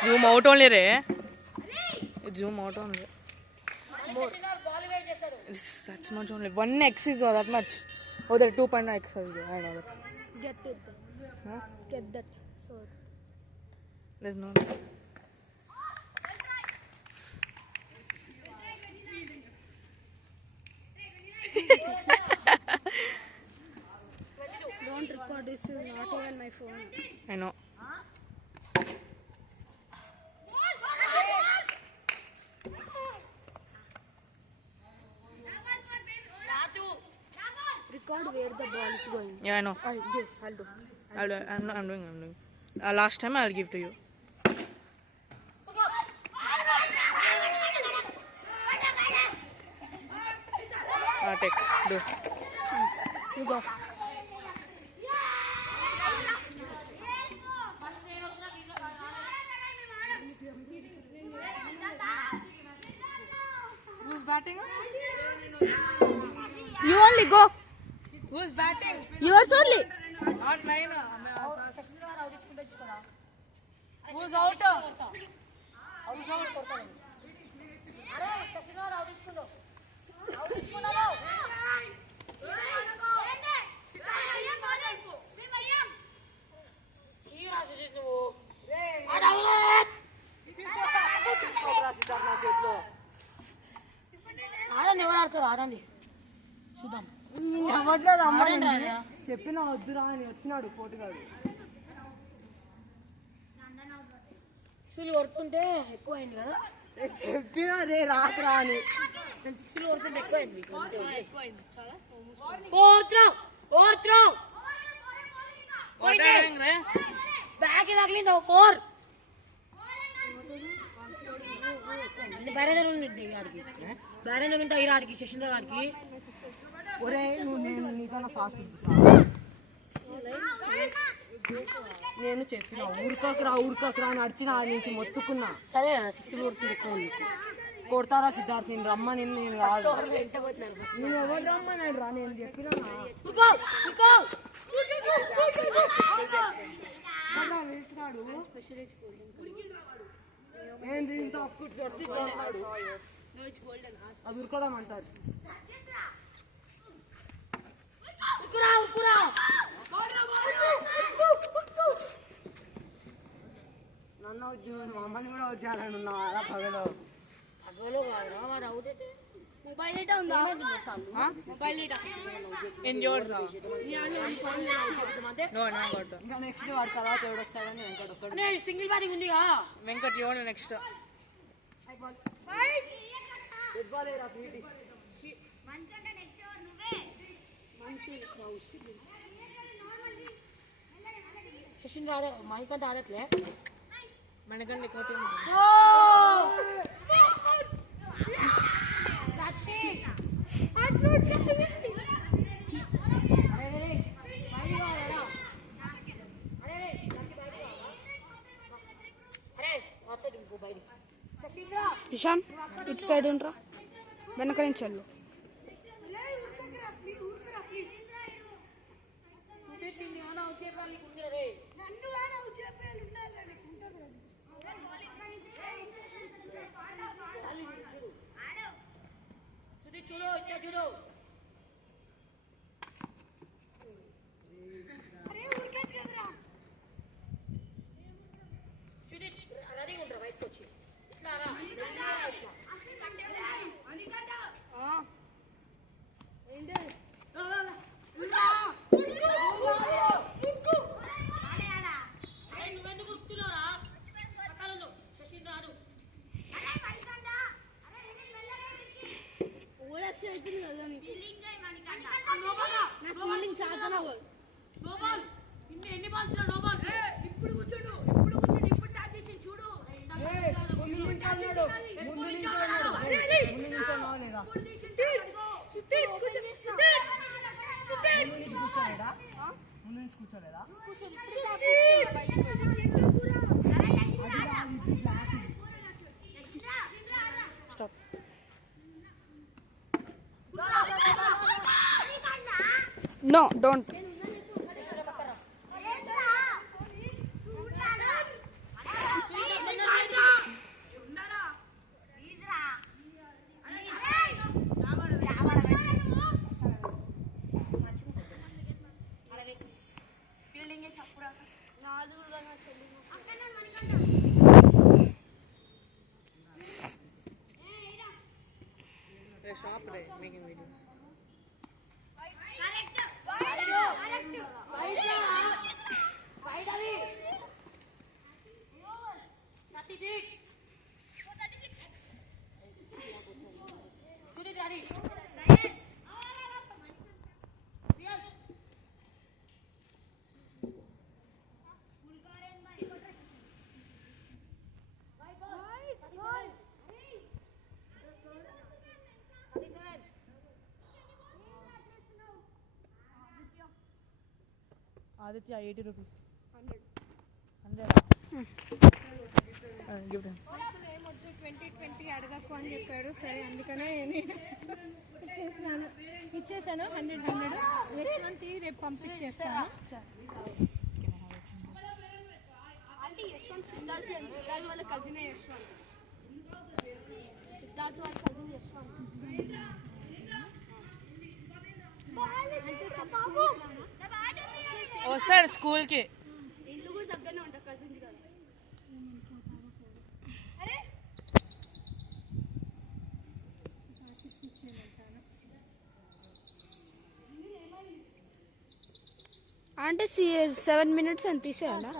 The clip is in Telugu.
Zoom out only, Ray. Zoom out only. More. That's much only. 1x is or that much. Oh, there 2.x is. I know that. Get it. Huh? Get that. So. There's no. Don't record this. Not even my phone. I know. Record where the ball is going. Yeah, I know. I'll do. I'm doing. Last time I'll give to you. Take. Do. You go. Who's batting? You only go. Who's batting? Yours only. Not mine. Who's out? ఆడండి ఎవరు ఆడతారు ఆడండి చూద్దాం ఎవట్లేదు అమ్మ చెప్పిన వద్దురా అని వచ్చినాడు పోటుగాడు సిక్స్లు కొడుతుంటే ఎక్కువ అయింది కదా చెప్పినా రే రాత్రా అని సిక్స్లు కొడుతుంటే ఎక్కువ అయింది బ్యాక్ తగిలింది 4 బేరేంద్ర ఉంటే ఆడికి శశీంద్ర గారికి ఒరే నువ్వు నేను నీకన్నా ఫాస్ట్ నేను చెప్పిన ఊరుకోకరా నడిచిన ఆ నుంచి మొత్తుకున్నా సరే 6 కొడుతుంది ఎక్కువ కొడతారా సిద్ధార్థ్ నేను రమ్మని నేను కాదు నేను ఎవరు రమ్మన్నాడు రా నేను చెప్పినా ఏంది ఇంత అది ఉరకడం అంటారు నన్ను వచ్చి మమ్మల్ని కూడా వచ్చారని ఉన్నారా పగలో మొబైల్ డేటా ఉందా mobile data in yours no ఇంకా నెక్స్ట్ వాడు తర్వాత ఎవడొస్తాడని వెంకట్ ఒక్కడు సింగిల్ బ్యాటింగ్ ఉంది వెంకట్ యోడు నెక్స్ట్ శశీంద్ర ఆడే మణికంట ఆడట్లే మనకంటే ఎక్కువ ఇషాన్ ఇటు సైడ్ ఉండరా వెనక నుంచి వెళ్ళు Stop. No, don't. ఇప్పుడే making videos. Aditya 80 rupees 100 gift 2020 అడగకు అని చెప్పాడు. సరే అందుకనే ఇచ్చేసాను 100 యశ్వంత్ రేపు పంపించేస్తాను. అంటే యశ్వంత్ సిద్ధార్థ్ వాళ్ళ కజిన్ యశ్వంత్ సిద్ధార్థ్ వాళ్ళ కజిన్ యశ్వంత్ వస్తాడు స్కూల్కి. ఇల్లు కూడా దగ్గరనే ఉంటారు కజిన్స్ కదా. అంటే 7 minutes అని తీసేయాలా?